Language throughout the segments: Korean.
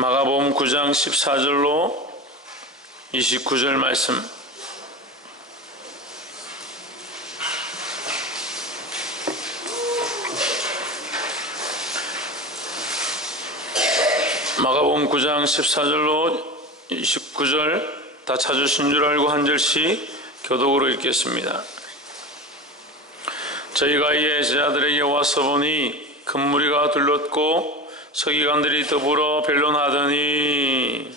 마가복음 9장 14절로 29절 말씀. 마가복음 9장 14절로 29절 다 찾으신 줄 알고 한 절씩 교독으로 읽겠습니다. 저희가 이에 제자들에게 와서 보니 큰 무리가 둘렀고 서기관들이 더불어 변론하더니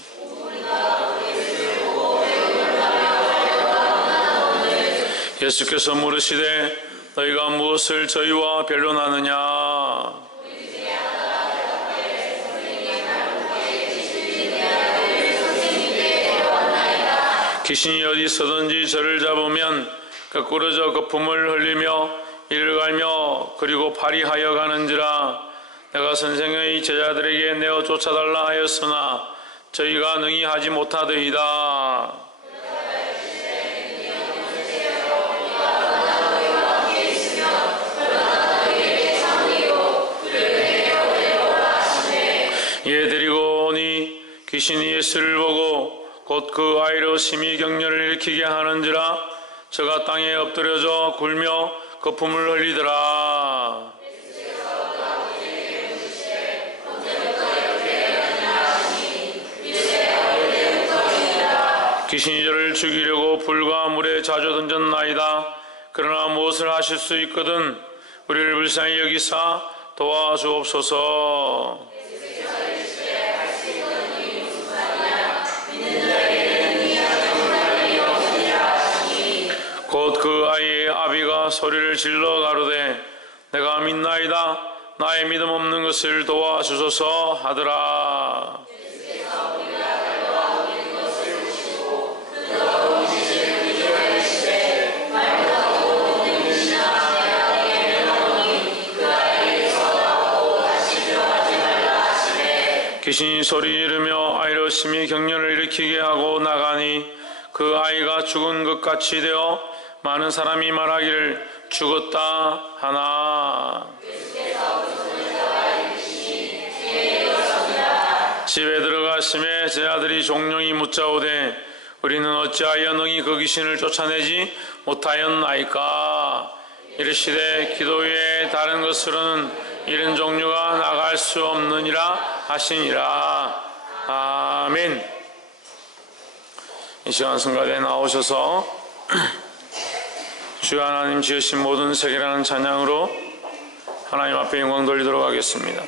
예수께서 물으시되 너희가 무엇을 저희와 변론하느냐? 귀신이 어디서든지 저를 잡으면 거꾸러져 거품을 흘리며 이를 갈며 그리고 파리하여 가는지라. 내가 선생의 제자들에게 내어 쫓아달라 하였으나 저희가 능히 하지 못하더이다. 이에 데리고 오니 귀신이 예수를 보고 곧 그 아이로 심히 격려를 일으키게 하는지라. 저가 땅에 엎드려져 굴며 거품을 흘리더라. 귀신이 저를 죽이려고 불과 물에 자주 던졌나이다. 그러나 무엇을 하실 수 있거든 우리를 불쌍히 여기사 도와주옵소서. 곧 그 아이의 아비가 소리를 질러 가로되 내가 믿나이다. 나의 믿음 없는 것을 도와주소서 하더라. 귀신이 소리 지르며 아이로 심히 격려를 일으키게 하고 나가니 그 아이가 죽은 것 같이 되어 많은 사람이 말하기를 죽었다 하나. 집에 들어가심에 제자들이 종용이 묻자오되 우리는 어찌하여 능히 그 귀신을 쫓아내지 못하였나이까? 이르시되 기도 외에 다른 것으로는 이런 종류가 나갈 수 없느니라 하시니라. 아멘. 이 시간 성가대에 나오셔서 주 하나님 지으신 모든 세계라는 찬양으로 하나님 앞에 영광 돌리도록 하겠습니다.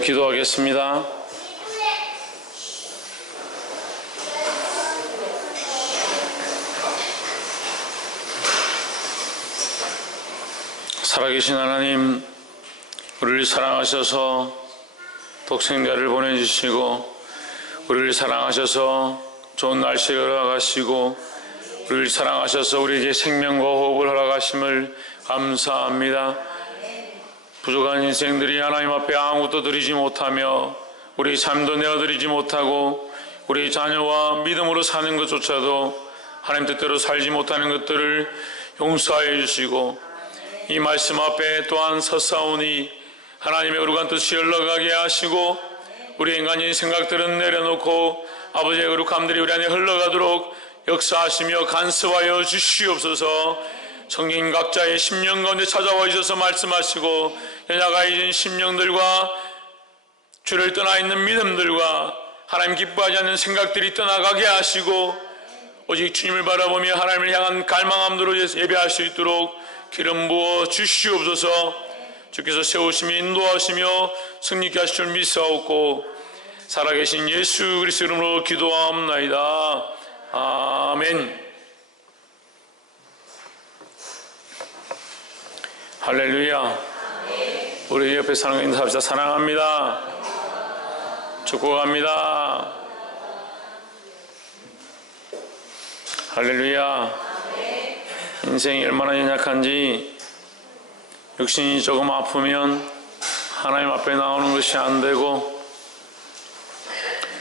기도하겠습니다. 살아계신 하나님, 우리를 사랑하셔서 독생자를 보내주시고 우리를 사랑하셔서 좋은 날씨를 허락하시고 우리를 사랑하셔서 우리에게 생명과 호흡을 허락하심을 감사합니다. 부족한 인생들이 하나님 앞에 아무것도 드리지 못하며 우리 삶도 내어드리지 못하고 우리 자녀와 믿음으로 사는 것조차도 하나님 뜻대로 살지 못하는 것들을 용서하여 주시고 이 말씀 앞에 또한 서사오니 하나님의 거룩한 뜻이 흘러가게 하시고 우리 인간적인 생각들은 내려놓고 아버지의 거룩함들이 우리 안에 흘러가도록 역사하시며 간섭하여 주시옵소서. 성령 각자의 심령 가운데 찾아와 주셔서 말씀하시고 연약하 잊은 심령들과 주를 떠나 있는 믿음들과 하나님 기뻐하지 않는 생각들이 떠나가게 하시고 오직 주님을 바라보며 하나님을 향한 갈망함으로 예배할 수 있도록 기름 부어 주시옵소서. 주께서 세우시며 인도하시며 승리케 하실 줄 믿사옵고 살아계신 예수 그리스도 이름으로 기도하옵나이다. 아멘. 할렐루야. 우리 옆에 사랑하는 사람들 사랑합니다. 축복합니다. 할렐루야. 인생이 얼마나 연약한지 육신이 조금 아프면 하나님 앞에 나오는 것이 안 되고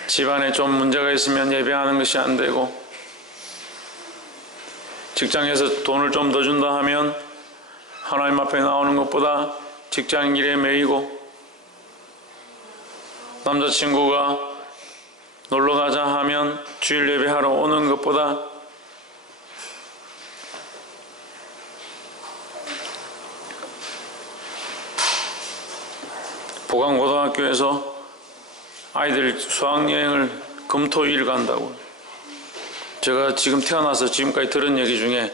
집안에 좀 문제가 있으면 예배하는 것이 안 되고 직장에서 돈을 좀 더 준다 하면 하나님 앞에 나오는 것보다 직장 일에 매이고 남자친구가 놀러가자 하면 주일 예배하러 오는 것보다 보강고등학교에서 아이들 수학여행을 금토일 간다고. 제가 지금 태어나서 지금까지 들은 얘기 중에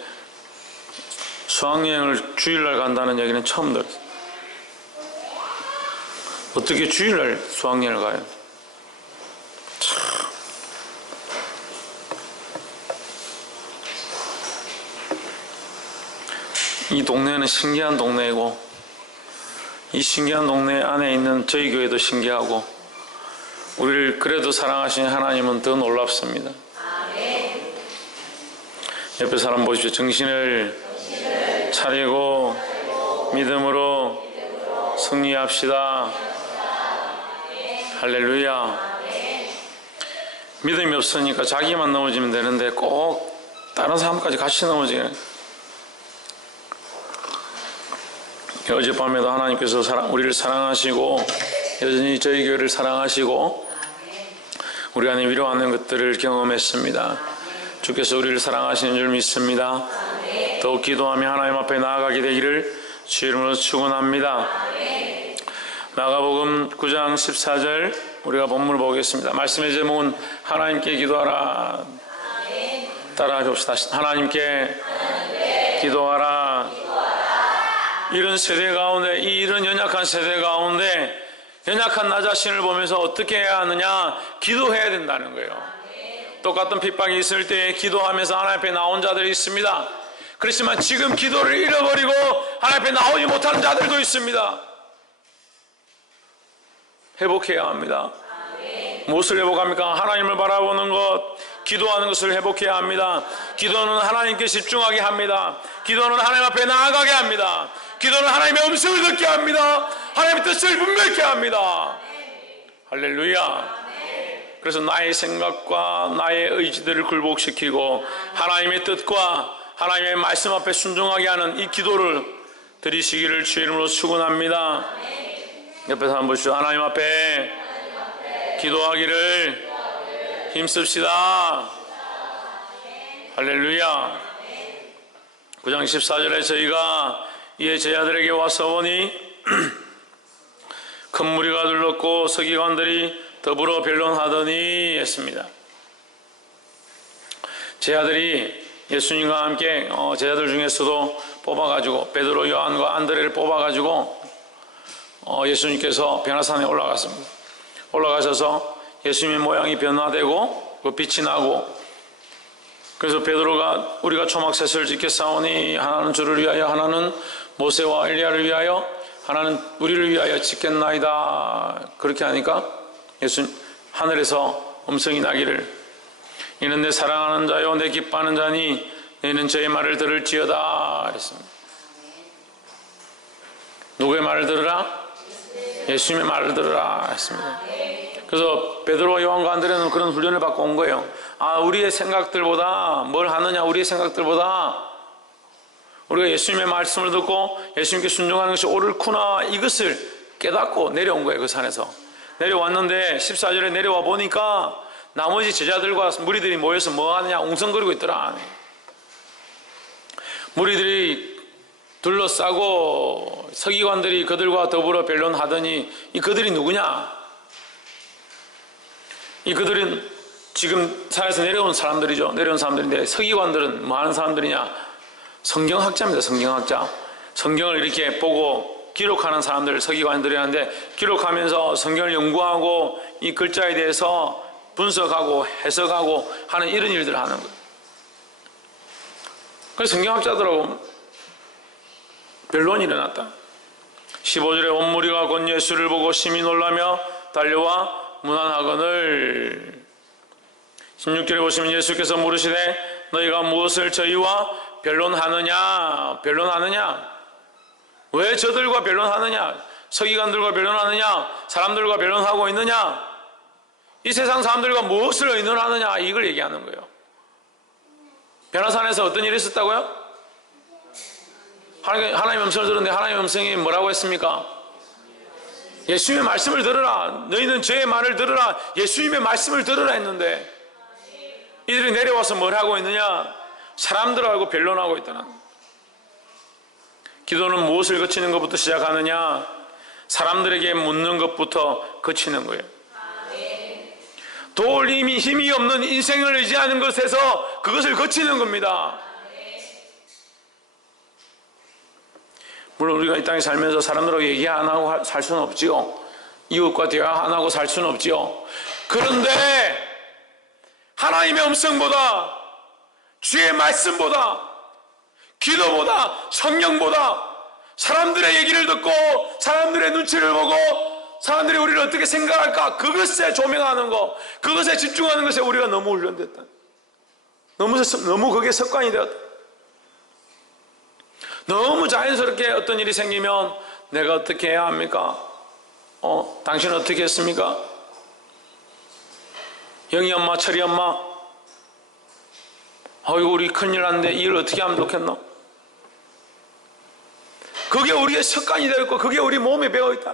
수학여행을 주일날 간다는 얘기는 처음 들었어요. 어떻게 주일날 수학여행을 가요? 참. 이 동네는 신기한 동네이고 이 신기한 동네 안에 있는 저희 교회도 신기하고 우리를 그래도 사랑하시는 하나님은 더 놀랍습니다. 옆에 사람 보십시오. 정신을 차리고 믿음으로 승리합시다. 할렐루야. 믿음이 없으니까 자기만 넘어지면 되는데 꼭 다른 사람까지 같이 넘어지네. 어젯밤에도 하나님께서 우리를 사랑하시고 여전히 저희 교회를 사랑하시고 우리 안에 위로하는 것들을 경험했습니다. 주께서 우리를 사랑하시는 줄 믿습니다. 더욱 기도하며 하나님 앞에 나아가게 되기를 주 이름으로 축원합니다. 마가복음 9장 14절 우리가 본문을 보겠습니다. 말씀의 제목은 하나님께 기도하라. 따라 해봅시다. 하나님께 기도하라. 이런 세대 가운데, 이런 연약한 세대 가운데 연약한 나 자신을 보면서 어떻게 해야 하느냐? 기도해야 된다는 거예요. 똑같은 핍박이 있을 때 기도하면서 하나님 앞에 나온 자들이 있습니다. 그렇지만 지금 기도를 잃어버리고 하나님 앞에 나오지 못하는 자들도 있습니다. 회복해야 합니다. 무엇을 회복합니까? 하나님을 바라보는 것, 기도하는 것을 회복해야 합니다. 기도는 하나님께 집중하게 합니다. 기도는 하나님 앞에 나아가게 합니다. 기도는 하나님의 음성을 듣게 합니다. 하나님의 뜻을 분명하게 합니다. 할렐루야. 그래서 나의 생각과 나의 의지들을 굴복시키고 하나님의 뜻과 하나님의 말씀 앞에 순종하게 하는 이 기도를 드리시기를 주의 이름으로 축원합니다. 옆에서 한번 보시죠. 하나님 앞에 기도하기를 힘씁시다. 할렐루야. 9장 14절에 저희가 이에 제자들에게 와서 보니 큰 무리가 둘렀고 서기관들이 더불어 변론하더니 했습니다. 제자들이 예수님과 함께 제자들 중에서도 뽑아가지고 베드로, 요한과 안드레를 뽑아가지고 예수님께서 변화산에 올라갔습니다. 올라가셔서 예수님의 모양이 변화되고 빛이 나고, 그래서 베드로가 우리가 초막셋을 짓겠사오니 하나는 주를 위하여, 하나는 모세와 엘리야를 위하여, 하나는 우리를 위하여 짓겠나이다. 그렇게 하니까 예수님 하늘에서 음성이 나기를, 이는 내 사랑하는 자요 내 기뻐하는 자니 너희는 저의 말을 들을지어다 그랬습니다. 누구의 말을 들으라? 예수님의 말을 들으라 했습니다. 그래서 베드로와 요한과 안드레는 그런 훈련을 받고 온 거예요. 우리의 생각들보다 뭘 하느냐, 우리의 생각들보다 우리가 예수님의 말씀을 듣고 예수님께 순종하는 것이 옳구나, 이것을 깨닫고 내려온 거예요. 그 산에서 내려왔는데 14절에 내려와 보니까 나머지 제자들과 무리들이 모여서 뭐 하느냐 웅성거리고 있더라. 무리들이 둘러싸고 서기관들이 그들과 더불어 변론하더니 이 그들이 누구냐? 이 그들은 지금 산에서 내려온 사람들이죠. 내려온 사람들인데 서기관들은 뭐 하는 사람들이냐? 성경학자입니다. 성경학자. 성경을 이렇게 보고 기록하는 사람들 서기관들이라는데, 기록하면서 성경을 연구하고 이 글자에 대해서 분석하고 해석하고 하는 이런 일들을 하는 거예요. 그래서 성경학자들하고 변론이 일어났다. 15절에 온 무리가 곧 예수를 보고 심히 놀라며 달려와 문안하거늘. 16절에 보시면 예수께서 물으시되 너희가 무엇을 저희와 변론하느냐? 변론하느냐? 왜 저들과 변론하느냐? 서기관들과 변론하느냐? 사람들과 변론하고 있느냐? 이 세상 사람들과 무엇을 의논하느냐? 이걸 얘기하는 거예요. 변화산에서 어떤 일이 있었다고요? 하나님의 음성을 들었는데 하나님의 음성이 뭐라고 했습니까? 예수님의 말씀을 들으라. 너희는 저의 말을 들으라. 예수님의 말씀을 들으라 했는데 이들이 내려와서 뭘 하고 있느냐? 사람들하고 변론하고 있다는 거예요. 기도는 무엇을 거치는 것부터 시작하느냐? 사람들에게 묻는 것부터 거치는 거예요. 도울 힘이 없는 인생을 의지하는 것에서 그것을 거치는 겁니다. 물론 우리가 이 땅에 살면서 사람들하고 얘기 안 하고 살 수는 없지요. 이웃과 대화 안 하고 살 수는 없지요. 그런데 하나님의 음성보다, 주의 말씀보다, 기도보다, 성령보다 사람들의 얘기를 듣고 사람들의 눈치를 보고 사람들이 우리를 어떻게 생각할까, 그것에 조명하는 것, 그것에 집중하는 것에 우리가 너무 훈련됐다. 너무 그게 습관이 되었다. 너무 자연스럽게 어떤 일이 생기면 내가 어떻게 해야 합니까? 당신은 어떻게 했습니까? 영희 엄마, 철이 엄마, 어이구 우리 큰일 났는데 이 일 어떻게 하면 좋겠노? 그게 우리의 습관이 되어 있고 그게 우리 몸에 배어 있다.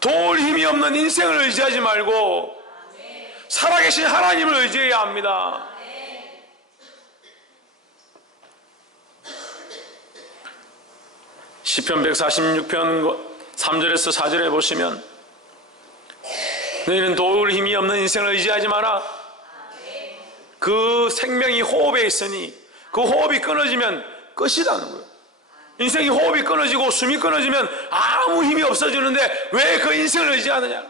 도울 힘이 없는 인생을 의지하지 말고 살아계신 하나님을 의지해야 합니다. 시편 146편 3절에서 4절에 보시면 너희는 도울 힘이 없는 인생을 의지하지 마라. 그 생명이 호흡에 있으니 그 호흡이 끊어지면 끝이라는 거예요. 인생이 호흡이 끊어지고 숨이 끊어지면 아무 힘이 없어지는데 왜 그 인생을 의지하느냐?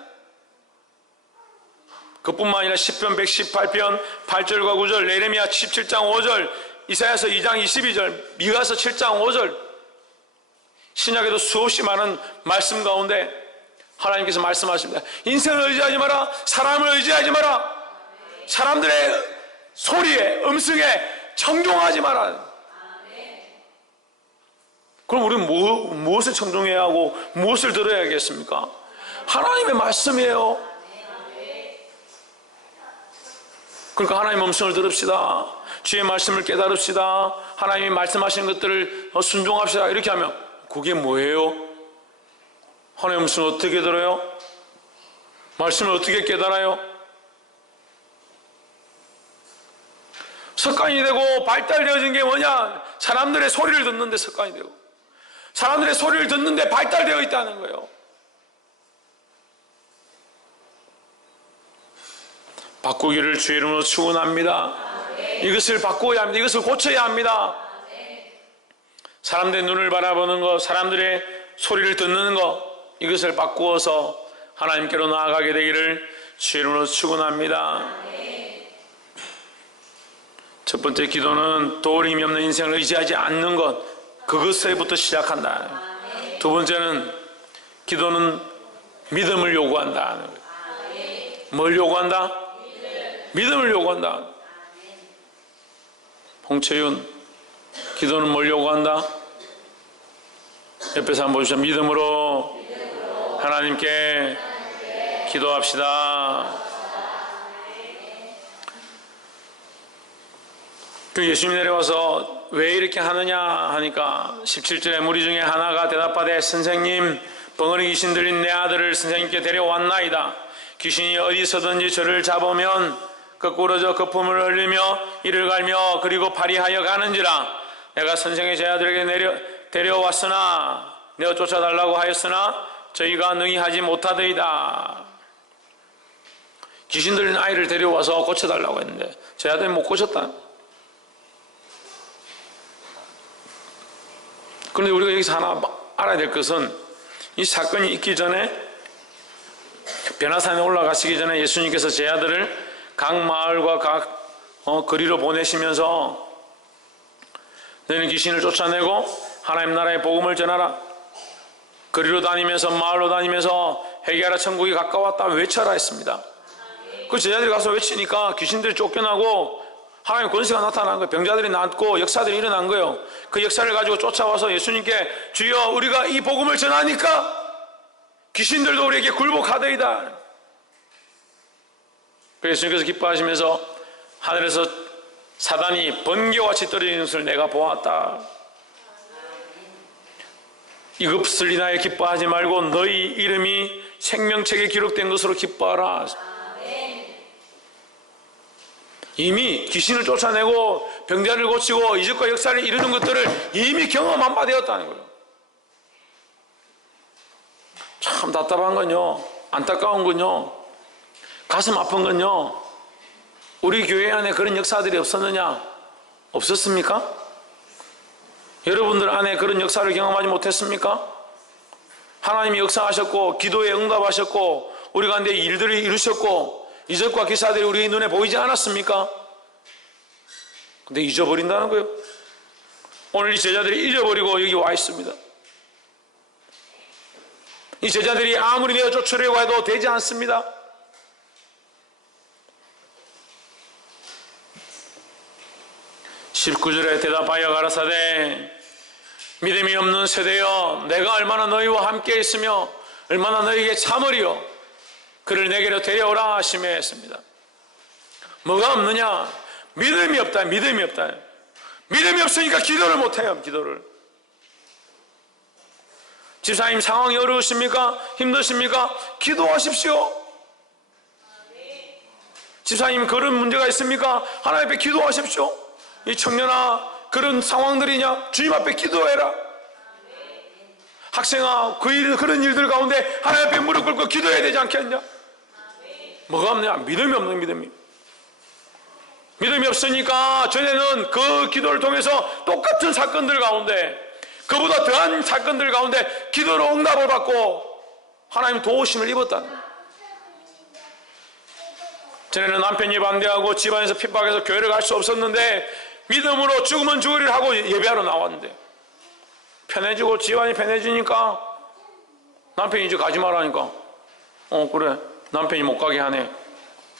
그뿐만 아니라 시편 118편 8절과 9절, 예레미야 17장 5절, 이사야서 2장 22절, 미가서 7장 5절, 신약에도 수없이 많은 말씀 가운데 하나님께서 말씀하십니다. 인생을 의지하지 마라. 사람을 의지하지 마라. 사람들의 소리에, 음성에 청종하지 마라. 그럼 우리는 무엇을 청종해야 하고 무엇을 들어야겠습니까? 하나님의 말씀이에요. 그러니까 하나님의 음성을 들읍시다. 주의 말씀을 깨달읍시다. 하나님이 말씀하시는 것들을 순종합시다. 이렇게 하면 그게 뭐예요? 하나님의 음성을 어떻게 들어요? 말씀을 어떻게 깨달아요? 습관이 되고 발달되어진 게 뭐냐? 사람들의 소리를 듣는데 습관이 되고 사람들의 소리를 듣는데 발달되어 있다는 거예요. 바꾸기를 주의 이름으로 축원합니다. 이것을 바꾸어야 합니다. 이것을 고쳐야 합니다. 사람들의 눈을 바라보는 것, 사람들의 소리를 듣는 것, 이것을 바꾸어서 하나님께로 나아가게 되기를 주의 이름으로 축원합니다. 첫 번째 기도는 도울 힘이 없는 인생을 의지하지 않는 것, 그것에부터 시작한다. 두 번째는 기도는 믿음을 요구한다. 뭘 요구한다? 믿음을 요구한다. 홍채윤, 기도는 뭘 요구한다? 옆에서 한번 보시죠. 믿음으로 하나님께 기도합시다. 그 예수님이 내려와서 왜 이렇게 하느냐 하니까 17절에 무리 중에 하나가 대답하되 선생님, 벙어리 귀신 들린 내 아들을 선생님께 데려왔나이다. 귀신이 어디서든지 저를 잡으면 거꾸러져 거품을 흘리며 이를 갈며 그리고 파리하여 가는지라. 내가 선생의 제 아들에게 데려왔으나 내어 쫓아달라고 하였으나 저희가 능히 하지 못하더이다. 귀신 들린 아이를 데려와서 고쳐달라고 했는데 제 아들이 못 고쳤다. 그런데 우리가 여기서 하나 알아야 될 것은, 이 사건이 있기 전에, 변화산에 올라가시기 전에 예수님께서 제 아들을 각 마을과 각 거리로 보내시면서 너희는 귀신을 쫓아내고 하나님 나라의 복음을 전하라. 거리로 다니면서 마을로 다니면서 회개하라, 천국이 가까웠다 외쳐라 했습니다. 그 제자들이 가서 외치니까 귀신들이 쫓겨나고 하나님의 권세가 나타난 거예요. 병자들이 낫고 역사들이 일어난 거예요. 그 역사를 가지고 쫓아와서 예수님께 주여 우리가 이 복음을 전하니까 귀신들도 우리에게 굴복하더이다. 예수님께서 기뻐하시면서 하늘에서 사단이 번개같이 떨어지는 것을 내가 보았다. 이것을 인하여 기뻐하지 말고 너희 이름이 생명책에 기록된 것으로 기뻐하라. 이미 귀신을 쫓아내고 병자를 고치고 이적과 역사를 이루는 것들을 이미 경험한 바 되었다는 거예요. 참 답답한 건요, 안타까운 건요, 가슴 아픈 건요, 우리 교회 안에 그런 역사들이 없었느냐? 없었습니까? 여러분들 안에 그런 역사를 경험하지 못했습니까? 하나님이 역사하셨고 기도에 응답하셨고 우리 가운데 일들을 이루셨고 이적과 기사들이 우리 눈에 보이지 않았습니까? 근데 잊어버린다는 거예요. 오늘 이 제자들이 잊어버리고 여기 와 있습니다. 이 제자들이 아무리 내어 쫓으려고 해도 되지 않습니다. (19절에) 대답하여 가라사대 믿음이 없는 세대여, 내가 얼마나 너희와 함께 있으며 얼마나 너희에게 참으리요. 그를 내게로 데려오라 하시며 했습니다. 뭐가 없느냐? 믿음이 없다. 믿음이 없다. 믿음이 없으니까 기도를 못해요. 기도를. 집사님 상황이 어려우십니까? 힘드십니까? 기도하십시오. 집사님 그런 문제가 있습니까? 하나님 앞에 기도하십시오. 이 청년아, 그런 상황들이냐? 주님 앞에 기도해라. 학생아, 그런 일들 가운데 하나님 앞에 무릎 꿇고 기도해야 되지 않겠냐? 뭐가 없냐? 믿음이 없는 믿음이. 믿음이 없으니까 전에는 그 기도를 통해서 똑같은 사건들 가운데, 그보다 더한 사건들 가운데 기도로 응답을 받고 하나님 도우심을 입었다는 거예요. 전에는 남편이 반대하고 집안에서 핍박해서 교회를 갈 수 없었는데 믿음으로 죽으면 죽으리라 하고 예배하러 나왔는데 편해지고 집안이 편해지니까 남편이 이제 가지 말라니까 그래 남편이 못 가게 하네.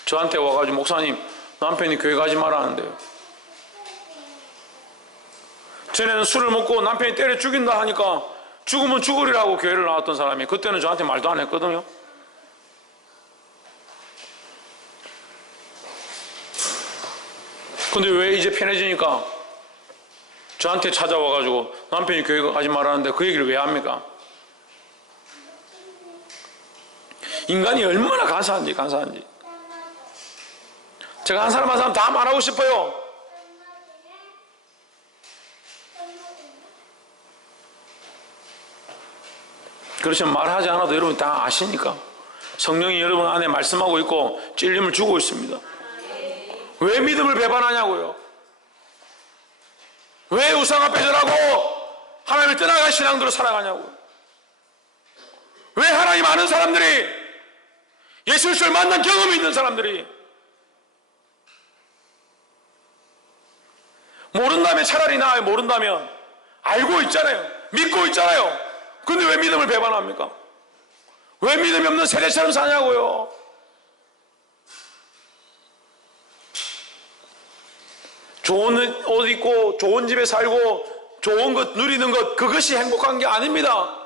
저한테 와가지고 목사님 남편이 교회 가지 말라는데요. 전에는 술을 먹고 남편이 때려 죽인다 하니까 죽으면 죽으리라고 교회를 나왔던 사람이 그때는 저한테 말도 안 했거든요. 근데 왜 이제 편해지니까 저한테 찾아와가지고 남편이 교회 가지 말라는데 그 얘기를 왜 합니까? 인간이 얼마나 간사한지. 제가 한 사람 한 사람 다 말하고 싶어요. 그렇지만 말하지 않아도 여러분 다 아시니까 성령이 여러분 안에 말씀하고 있고 찔림을 주고 있습니다. 왜 믿음을 배반하냐고요? 왜 우상 앞에 절하고 하나님을 떠나간 신앙대로 살아가냐고요. 왜 하나님 아는 사람들이, 예수 그리스도를 만난 경험이 있는 사람들이 모른다면 차라리 나아요. 모른다면 알고 있잖아요. 믿고 있잖아요. 근데 왜 믿음을 배반합니까? 왜 믿음이 없는 세대처럼 사냐고요. 좋은 옷 입고 좋은 집에 살고 좋은 것 누리는 것, 그것이 행복한 게 아닙니다.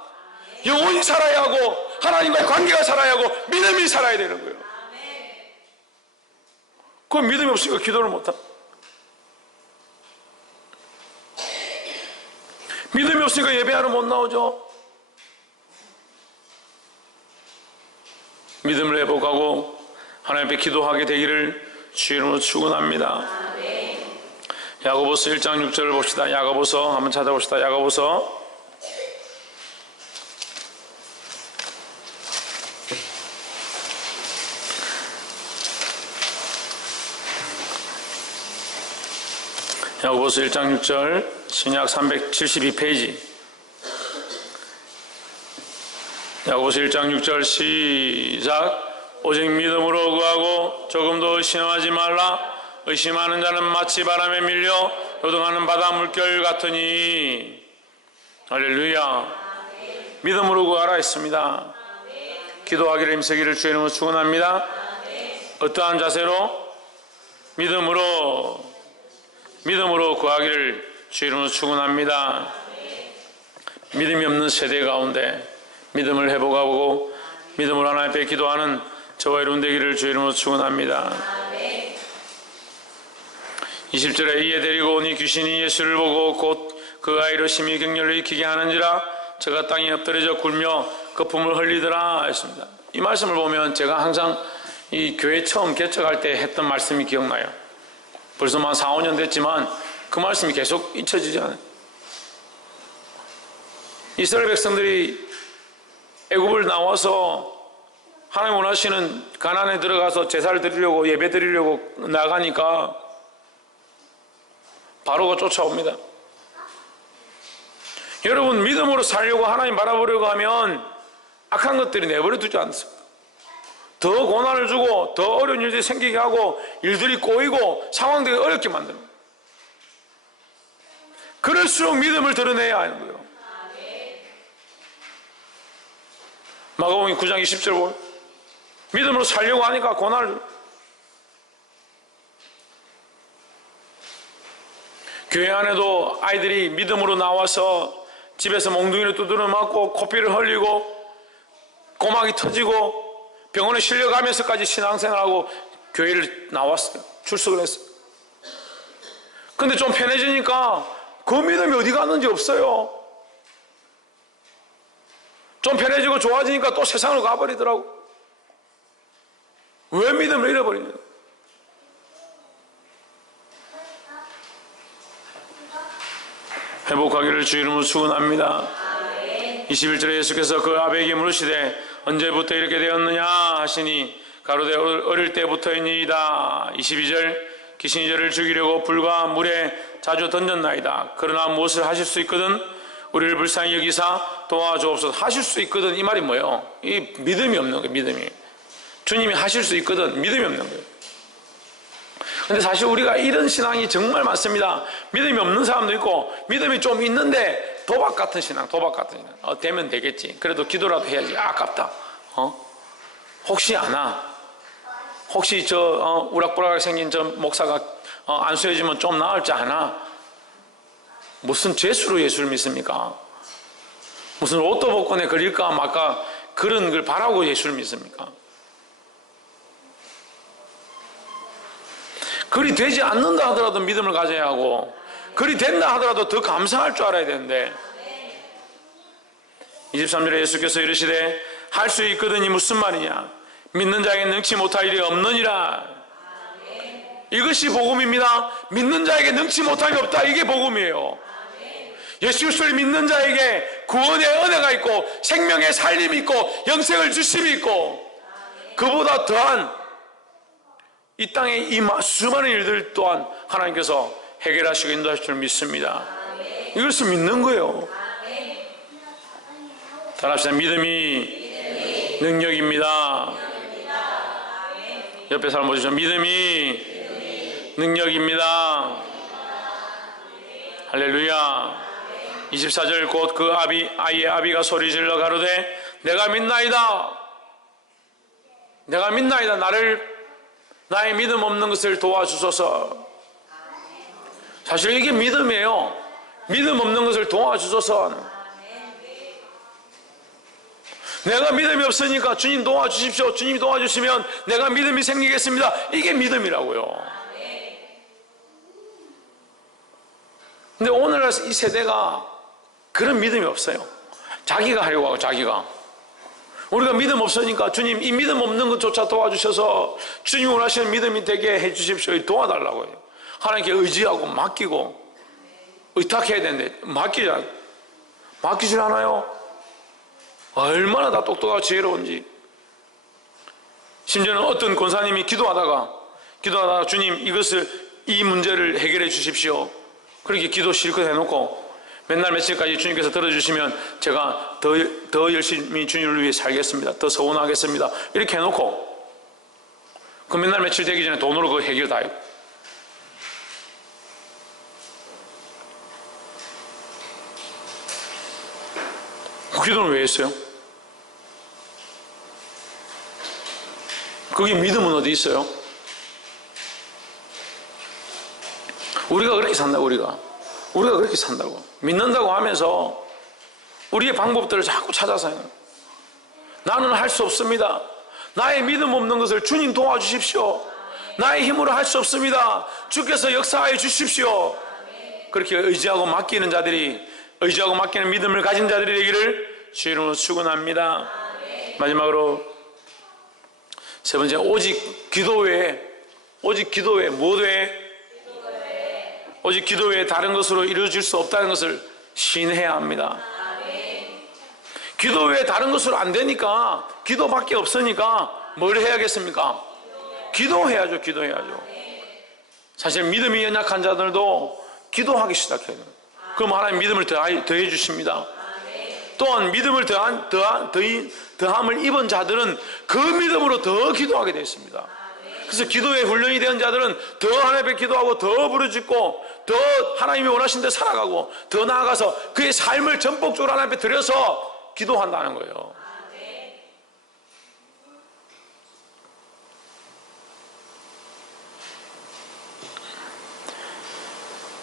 영혼이 살아야 하고 하나님과의 관계가 살아야 하고 믿음이 살아야 되는 거예요. 그건 믿음이 없으니까 기도를 못합니다. 믿음이 없으니까 예배하러 못 나오죠. 믿음을 회복하고 하나님 앞에 기도하게 되기를 주의 이름으로 축원합니다. 야고보서 1장 6절을 봅시다. 야고보서 한번 찾아봅시다. 야고보서 1장 6절, 신약 372페이지. 야고보서 1장 6절 시작. 오직 믿음으로 구하고 조금도 의심하지 말라. 의심하는 자는 마치 바람에 밀려 요동하는 바다 물결 같으니. 할렐루야. 믿음으로 구하라 했습니다. 기도하기를 힘쓰기를 주의 이름으로 축원합니다. 어떠한 자세로? 믿음으로 구하기를 주의 이름으로 축원합니다. 믿음이 없는 세대 가운데 믿음을 회복하고 믿음으로 하나님 앞에 기도하는 저와 여러분 되기를 주의 이름으로 축원합니다. 20절에 이에 데리고 오니 귀신이 예수를 보고 곧 그 아이로 심히 격렬을 일으키게 하는지라 저가 땅에 엎드려져 굴며 거품을 흘리더라 했습니다. 이 말씀을 보면 제가 항상 이 교회 처음 개척할 때 했던 말씀이 기억나요. 벌써 한 4, 5년 됐지만 그 말씀이 계속 잊혀지지 않아요. 이스라엘 백성들이 애굽을 나와서 하나님 원하시는 가나안에 들어가서 제사를 드리려고 예배 드리려고 나가니까 바로가 쫓아옵니다. 여러분, 믿음으로 살려고 하나님 바라보려고 하면 악한 것들이 내버려 두지 않습니다. 더 고난을 주고 더 어려운 일들이 생기게 하고 일들이 꼬이고 상황들이 어렵게 만듭니다. 그럴수록 믿음을 드러내야 하는 거예요. 마가복음 9장 20절 보면 믿음으로 살려고 하니까 고난을 줍니다. 교회 안에도 아이들이 믿음으로 나와서 집에서 몽둥이를 두드려 맞고 코피를 흘리고 고막이 터지고 병원에 실려가면서까지 신앙생활하고 교회를 나왔어요. 출석을 했어요. 근데 좀 편해지니까 그 믿음이 어디 갔는지 없어요. 좀 편해지고 좋아지니까 또 세상으로 가버리더라고. 왜 믿음을 잃어버리냐? 회복하기를 주의 이름으로 축원합니다. 21절에 예수께서 그 아베에게 물으시되 언제부터 이렇게 되었느냐 하시니 가로되 어릴 때부터이니이다. 22절 귀신이 저를 죽이려고 불과 물에 자주 던졌나이다. 그러나 무엇을 하실 수 있거든 우리를 불쌍히 여기사 도와주옵소서. 하실 수 있거든 이 말이 뭐예요? 이 믿음이 없는 거예요. 믿음이. 주님이 하실 수 있거든 믿음이 없는 거예요. 근데 사실 우리가 이런 신앙이 정말 많습니다. 믿음이 없는 사람도 있고 믿음이 좀 있는데 도박 같은 신앙. 되면 되겠지. 그래도 기도라도 해야지. 아깝다. 혹시 아나? 혹시 우락부락 생긴 저 목사가 안수해주면 좀 나을지 아나? 무슨 죄수로 예수를 믿습니까? 무슨 로또 복권에 걸릴까 말까 그런 걸 바라고 예수를 믿습니까? 그리 되지 않는다 하더라도 믿음을 가져야 하고 그리 된다 하더라도 더 감사할 줄 알아야 되는데 23절에 예수께서 이르시되 할 수 있거든이 무슨 말이냐 믿는 자에게 능치 못할 일이 없느니라. 이것이 복음입니다. 믿는 자에게 능치 못함이 없다. 이게 복음이에요. 예수 그리스도를 믿는 자에게 구원의 은혜가 있고 생명의 살림이 있고 영생을 주심이 있고 그보다 더한 이 땅에 이 수많은 일들 또한 하나님께서 해결하시고 인도하실 줄 믿습니다. 이것을 믿는 거예요. 따라합시다. 믿음이 능력입니다. 옆에 사람 보시죠. 믿음이 능력입니다. 할렐루야. 24절 곧 그 아이의 아비가 소리질러 가로되 내가 믿나이다. 내가 믿나이다. 나의 믿음 없는 것을 도와주소서. 사실 이게 믿음이에요. 믿음 없는 것을 도와주소서. 내가 믿음이 없으니까 주님 도와주십시오. 주님이 도와주시면 내가 믿음이 생기겠습니다. 이게 믿음이라고요. 근데 오늘날 이 세대가 그런 믿음이 없어요. 자기가 하려고 하고 자기가. 우리가 믿음 없으니까 주님 이 믿음 없는 것조차 도와주셔서 주님이 원하시는 믿음이 되게 해주십시오. 도와달라고요. 하나님께 의지하고 맡기고 의탁해야 되는데 맡기질 않아요. 얼마나 다 똑똑하고 지혜로운지. 심지어는 어떤 권사님이 기도하다가 주님 이 문제를 해결해 주십시오. 그렇게 기도 실컷 해놓고 맨날 며칠까지 주님께서 들어주시면 제가 더 열심히 주님을 위해 살겠습니다. 더 서원하겠습니다. 이렇게 해놓고 그 맨날 며칠 되기 전에 돈으로 그 해결 다 해요. 그 기도는 왜 했어요? 거기 믿음은 어디 있어요? 우리가 그렇게 산다. 우리가 그렇게 산다고. 믿는다고 하면서 우리의 방법들을 자꾸 찾아서 해요. 나는 할 수 없습니다. 나의 믿음 없는 것을 주님 도와주십시오. 나의 힘으로 할 수 없습니다. 주께서 역사하여 주십시오. 그렇게 의지하고 맡기는 믿음을 가진 자들이 되기를 주 이름으로 축원합니다. 마지막으로 세 번째, 오직 기도 외에 오직 기도 외에 다른 것으로 이루어질 수 없다는 것을 신해야 합니다. 기도 외에 다른 것으로 안 되니까, 기도밖에 없으니까 뭘 해야겠습니까? 기도해야죠. 사실 믿음이 연약한 자들도 기도하기 시작해야 돼요. 그럼 하나님 믿음을 더해 주십니다. 또한 믿음을 더함을 입은 자들은 그 믿음으로 더 기도하게 되어 있습니다. 그래서 기도에 훈련이 된 자들은 더 하나님 앞에 기도하고 더 부르짖고 더 하나님이 원하신 데 살아가고 더 나아가서 그의 삶을 전폭적으로 하나님 앞에 드려서 기도한다는 거예요.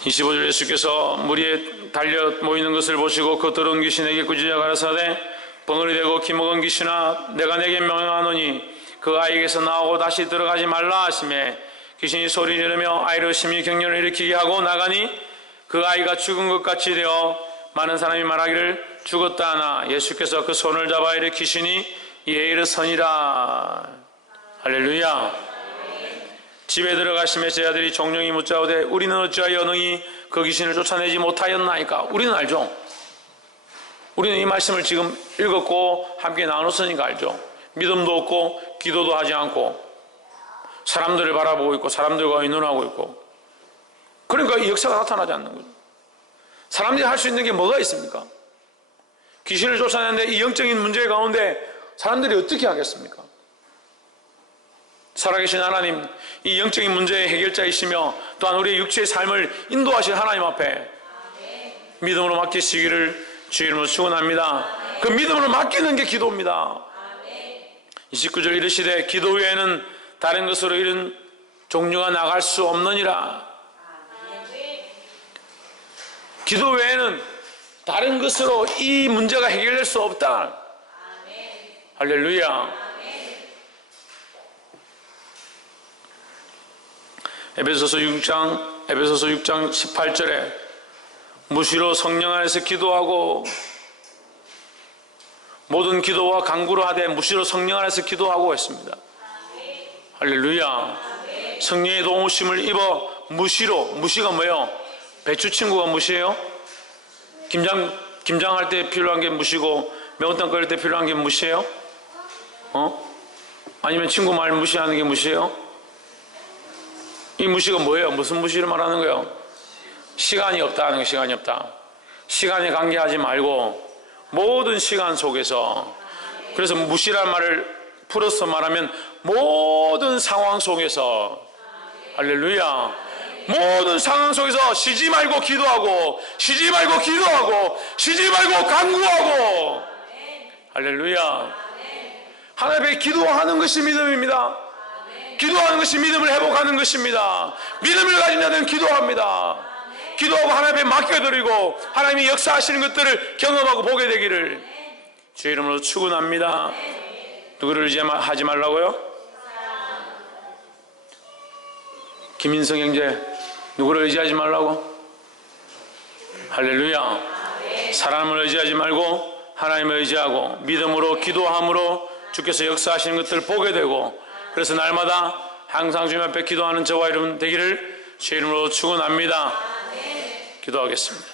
25절 예수께서 무리에 달려 모이는 것을 보시고 그 더러운 귀신에게 꾸짖어 가라사대 벙어리 되고 기먹은 귀신아 내가 내게 명하노니 그 아이에게서 나오고 다시 들어가지 말라 하시매 귀신이 소리 지르며 아이로 심히 격렬을 일으키게 하고 나가니 그 아이가 죽은 것 같이 되어 많은 사람이 말하기를 죽었다 하나 예수께서 그 손을 잡아 일으키시니 이에 이르서니라. 할렐루야. 집에 들어가시며 제자들이 종용이 묻자오되 우리는 어찌하여 능히 그 귀신을 쫓아내지 못하였나이까. 우리는 알죠. 우리는 이 말씀을 지금 읽었고 함께 나눴으니까 알죠. 믿음도 없고 기도도 하지 않고 사람들을 바라보고 있고 사람들과 의논하고 있고, 그러니까 이 역사가 나타나지 않는 거죠. 사람들이 할 수 있는 게 뭐가 있습니까? 귀신을 쫓아내는데 이 영적인 문제 가운데 사람들이 어떻게 하겠습니까? 살아계신 하나님, 이 영적인 문제의 해결자이시며 또한 우리의 육체의 삶을 인도하실 하나님 앞에 믿음으로 맡기시기를 주 이름으로 축원합니다. 그 믿음으로 맡기는 게 기도입니다. 29절 이르시되 기도 외에는 다른 것으로 이런 종류가 나갈 수 없느니라. 기도 외에는 다른 것으로 이 문제가 해결될 수 없다. 할렐루야. 에베소서 6장 18절에 무시로 성령 안에서 기도하고 모든 기도와 간구로 하되 무시로 성령 안에서 기도하고 했습니다. 할렐루야. 성령의 도우심을 입어 무시가 뭐예요? 배추 친구가 무시예요? 김장할 때 필요한 게 무시고 매운탕 끓일 때 필요한 게 무시예요? 아니면 친구 말 무시하는 게 무시예요? 이 무시가 뭐예요? 무슨 무시를 말하는 거예요? 시간이 없다 하는 거. 시간이 없다. 시간에 관계하지 말고 모든 시간 속에서, 그래서 무시란 말을 풀어서 말하면 모든 상황 속에서, 할렐루야, 모든 상황 속에서 쉬지 말고 기도하고, 쉬지 말고 기도하고, 쉬지 말고 간구하고, 할렐루야. 하나님 앞에 기도하는 것이 믿음입니다. 기도하는 것이 믿음을 회복하는 것입니다. 믿음을 가진 자들은 기도합니다. 기도하고 하나님 앞에 맡겨드리고 하나님이 역사하시는 것들을 경험하고 보게 되기를 주의 이름으로 축원합니다. 누구를 의지하지 말라고요? 김인성 형제, 누구를 의지하지 말라고? 할렐루야. 사람을 의지하지 말고 하나님을 의지하고 믿음으로 기도함으로 주께서 역사하시는 것들을 보게 되고, 그래서 날마다 항상 주님 앞에 기도하는 저와 여러분 되기를 주의 이름으로 축원합니다. 기도하겠습니다.